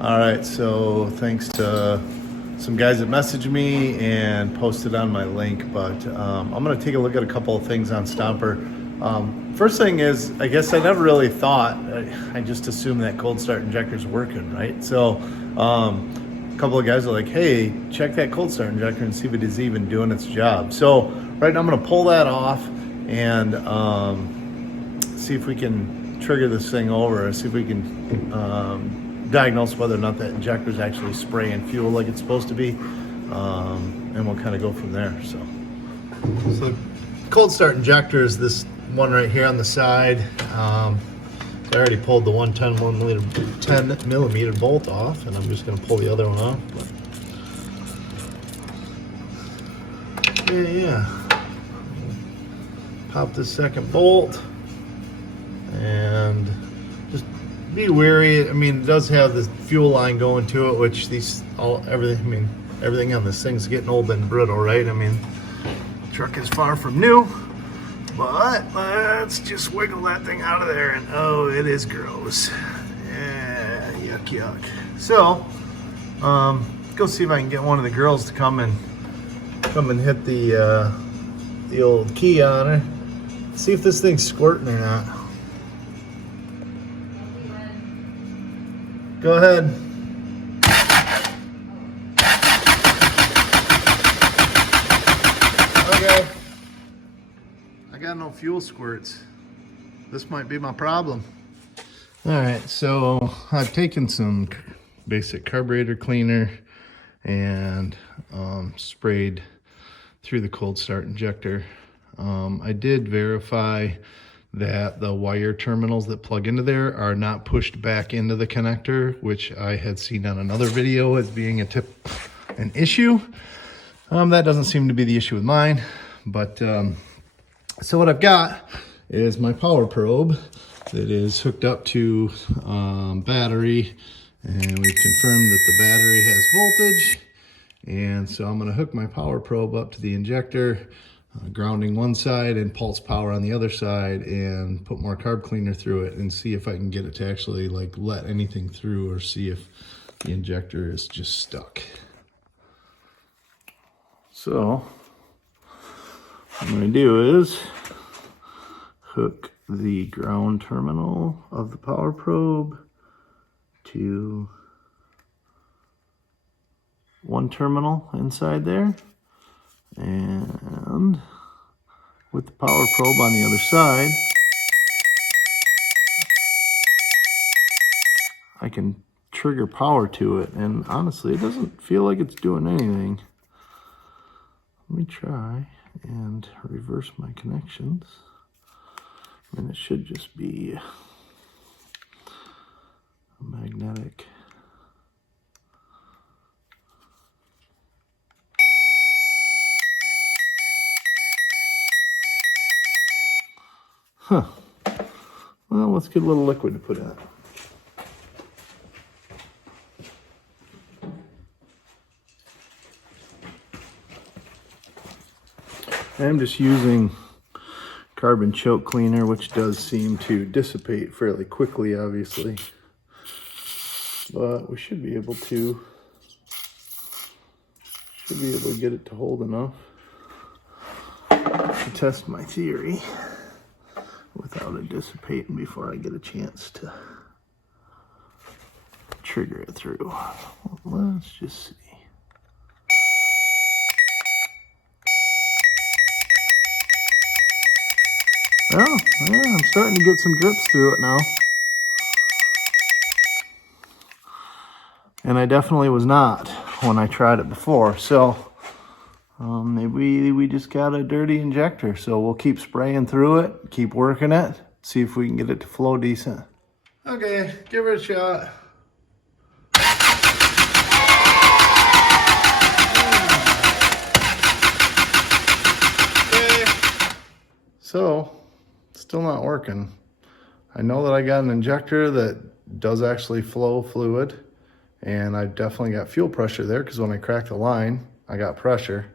All right, so thanks to some guys that messaged me and posted on my link, but I'm gonna take a look at a couple of things on Stomper. First thing is, I guess I never really thought, I just assumed that cold start injector's working, right? So a couple of guys are like, hey, check that cold start injector and see if it is even doing its job. So right now I'm gonna pull that off and see if we can trigger this thing over, see if we can diagnose whether or not that injector is actually spraying fuel like it's supposed to be, and we'll kind of go from there. So the cold start injector is this one right here on the side. I already pulled the 10 millimeter bolt off, and I'm just going to pull the other one off. But yeah. Pop this second bolt and just be wary. I mean, it does have the fuel line going to it, which everything on this thing's getting old and brittle, right? I mean, the truck is far from new, but let's just wiggle that thing out of there, and oh, it is gross. Yeah, yuck, yuck. So, go see if I can get one of the girls to come and hit the old key on her. See if this thing's squirting or not. Go ahead. Okay. I got no fuel squirts. This might be my problem. All right, so I've taken some basic carburetor cleaner and sprayed through the cold start injector. I did verify that the wire terminals that plug into there are not pushed back into the connector, which I had seen on another video as being an issue. That doesn't seem to be the issue with mine, but so what I've got is my power probe that is hooked up to battery, and we've confirmed that the battery has voltage. And so I'm going to hook my power probe up to the injector, grounding one side and pulse power on the other side, and put more carb cleaner through it and see if I can get it to actually like let anything through, or see if the injector is just stuck. So what I'm going to do is hook the ground terminal of the power probe to one terminal inside there, and with the power probe on the other side, I can trigger power to it, and honestly it doesn't feel like it's doing anything. Let me try and reverse my connections, and it should just be a magnetic. Huh. Well, let's get a little liquid to put in it. I'm just using carbon choke cleaner, which does seem to dissipate fairly quickly, obviously. But we should be able to get it to hold enough to test my theory without it dissipating before I get a chance to trigger it through. Let's just see. Oh, yeah, I'm starting to get some drips through it now. And I definitely was not when I tried it before. So maybe we just got a dirty injector. So we'll keep spraying through it, keep working it, see if we can get it to flow decent. Okay, give it a shot. Okay. So, still not working. I know that I got an injector that does actually flow fluid, and I definitely got fuel pressure there, because when I cracked the line, I got pressure.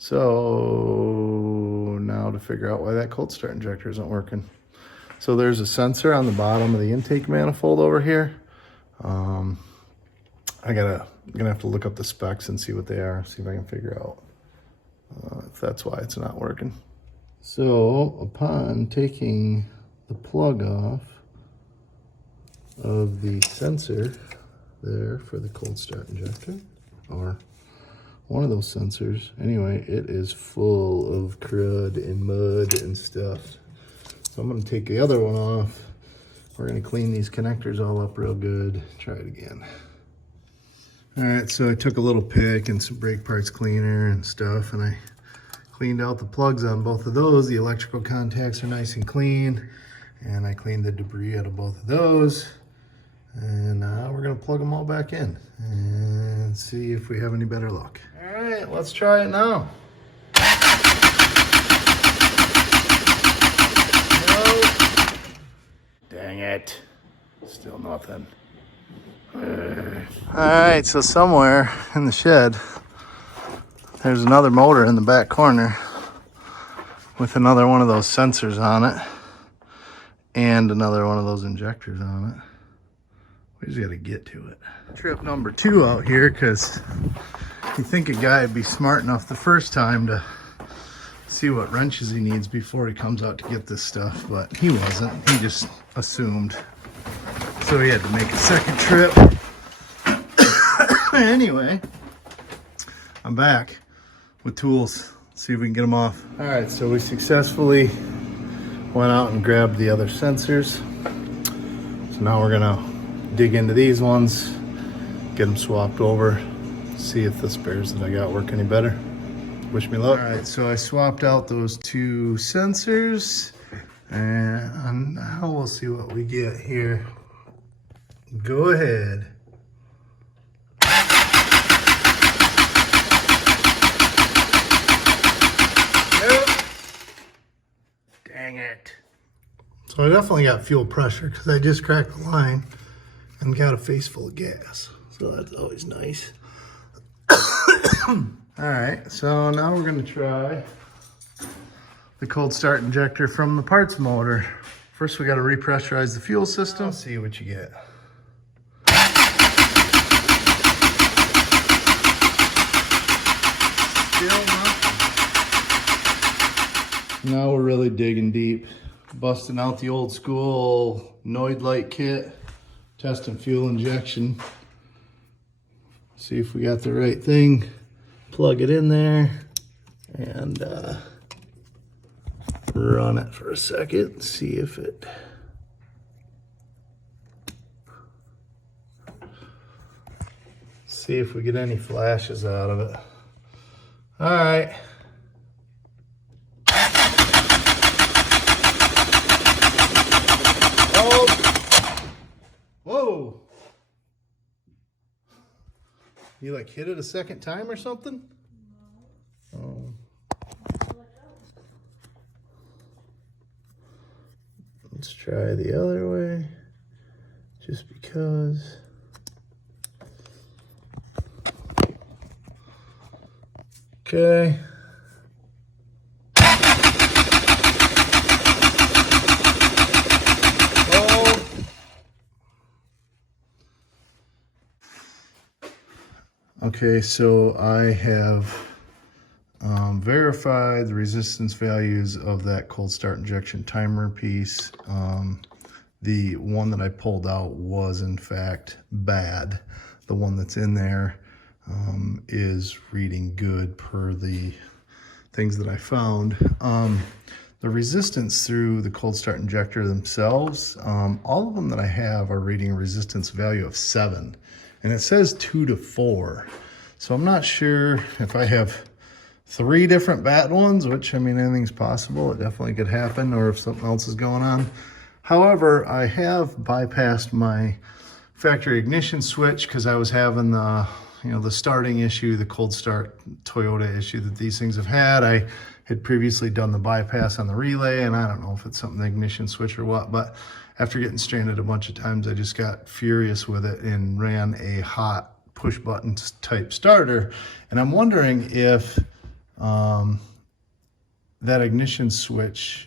So now to figure out why that cold start injector isn't working. So there's a sensor on the bottom of the intake manifold over here. I'm gonna have to look up the specs and see what they are, see if I can figure out if that's why it's not working. So upon taking the plug off of the sensor there for the cold start injector, or one of those sensors, anyway, it is full of crud and mud and stuff. So I'm gonna take the other one off. We're gonna clean these connectors all up real good. Try it again. All right, so I took a little pick and some brake parts cleaner and stuff, and I cleaned out the plugs on both of those. The electrical contacts are nice and clean, and I cleaned the debris out of both of those. And now we're gonna plug them all back in and see if we have any better luck. All right, let's try it now. Nope. Dang it, still nothing. All right, so somewhere in the shed, there's another motor in the back corner with another one of those sensors on it and another one of those injectors on it. We just got to get to it. Trip number 2 out here, because you think a guy would be smart enough the first time to see what wrenches he needs before he comes out to get this stuff, but he wasn't. He just assumed. So he had to make a second trip. Anyway, I'm back with tools. See if we can get them off. All right, so we successfully went out and grabbed the other sensors. So now we're gonna dig into these ones, get them swapped over, see if the spares that I got work any better. Wish me luck. All right, so I swapped out those 2 sensors, and now we'll see what we get here. Go ahead. Dang it. So I definitely got fuel pressure because I just cracked the line and got a face full of gas. So that's always nice. All right, so now we're gonna try the cold start injector from the parts motor. First we gotta repressurize the fuel system. I'll see what you get. Still nothing. Now we're really digging deep. Busting out the old school noid light kit, testing fuel injection. See if we got the right thing. Plug it in there and run it for a second. See if it... See if we get any flashes out of it. All right. Whoa! You like hit it a second time or something? No. Oh. Let's try the other way, just because. Okay. Okay, so I have verified the resistance values of that cold start injection timer piece. The one that I pulled out was in fact bad. The one that's in there is reading good per the things that I found. The resistance through the cold start injector themselves, all of them that I have are reading a resistance value of 7. And it says 2 to 4. So I'm not sure if I have 3 different bad ones, which, I mean, anything's possible. It definitely could happen, or if something else is going on. However, I have bypassed my factory ignition switch because I was having the, the starting issue, the cold start Toyota issue that these things have had. I had previously done the bypass on the relay, and I don't know if it's something, the ignition switch or what, but after getting stranded a bunch of times, I just got furious with it and ran a hot push button type starter. And I'm wondering if that ignition switch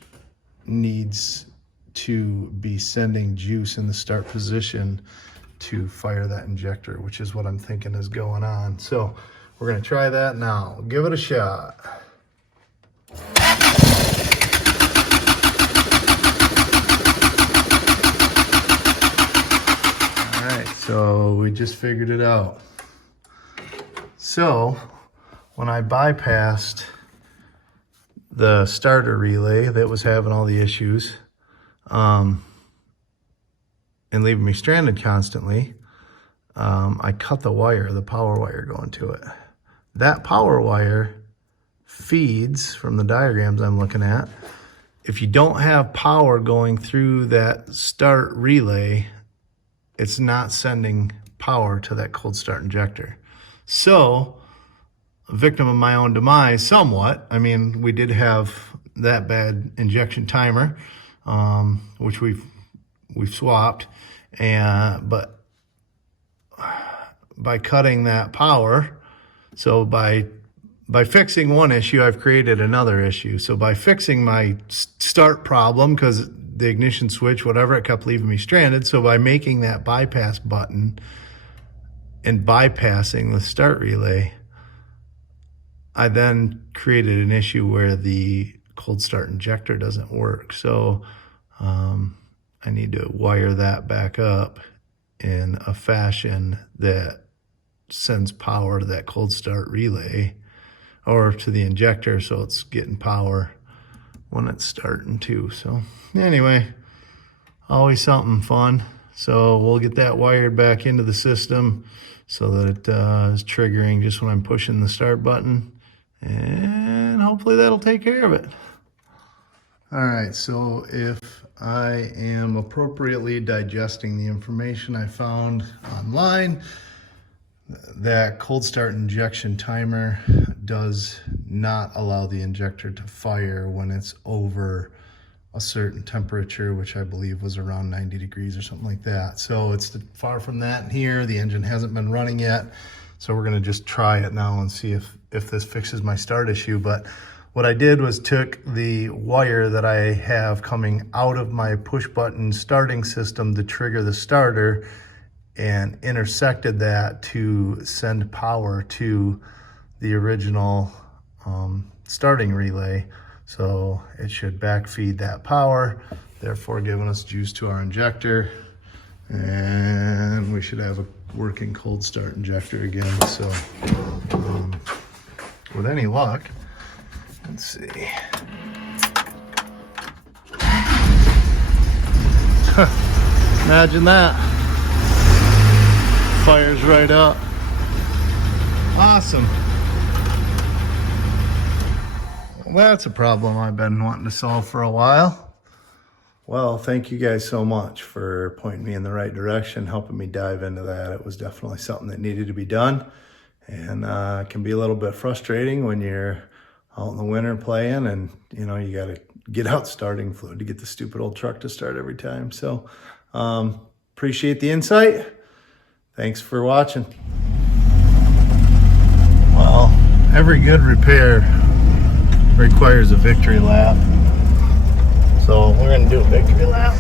needs to be sending juice in the start position to fire that injector, which is what I'm thinking is going on. So we're gonna try that now. Give it a shot. All right, so we just figured it out. So when I bypassed the starter relay that was having all the issues, and leaving me stranded constantly, I cut the wire, the power wire going to it. That power wire feeds, from the diagrams I'm looking at, if you don't have power going through that start relay, it's not sending power to that cold start injector. So, a victim of my own demise somewhat. I mean, we did have that bad injection timer, which we've swapped, but by cutting that power, so by fixing one issue, I've created another issue. So by fixing my start problem, because the ignition switch, whatever, it kept leaving me stranded. So by making that bypass button and bypassing the start relay, I then created an issue where the cold start injector doesn't work. So I need to wire that back up in a fashion that sends power to that cold start relay or to the injector, so it's getting power when it's starting too. So anyway, always something fun. So we'll get that wired back into the system so that it is triggering just when I'm pushing the start button, and hopefully that'll take care of it. All right, so if I am appropriately digesting the information I found online, that cold start injection timer does not allow the injector to fire when it's over a certain temperature, which I believe was around 90 degrees or something like that. So it's far from that here. The engine hasn't been running yet. So we're gonna just try it now and see if this fixes my start issue. But what I did was took the wire that I have coming out of my push button starting system to trigger the starter and intersected that to send power to the original starting relay. So it should backfeed that power, therefore giving us juice to our injector. And we should have a working cold start injector again. So with any luck, let's see. Imagine that. Fires right up. Awesome. Well, that's a problem I've been wanting to solve for a while. Well, thank you guys so much for pointing me in the right direction, helping me dive into that. It was definitely something that needed to be done. And it can be a little bit frustrating when you're out in the winter playing and, you know, you got to get out starting fluid to get the stupid old truck to start every time. So appreciate the insight. Thanks for watching. Well, every good repair requires a victory lap. So we're going to do a victory lap.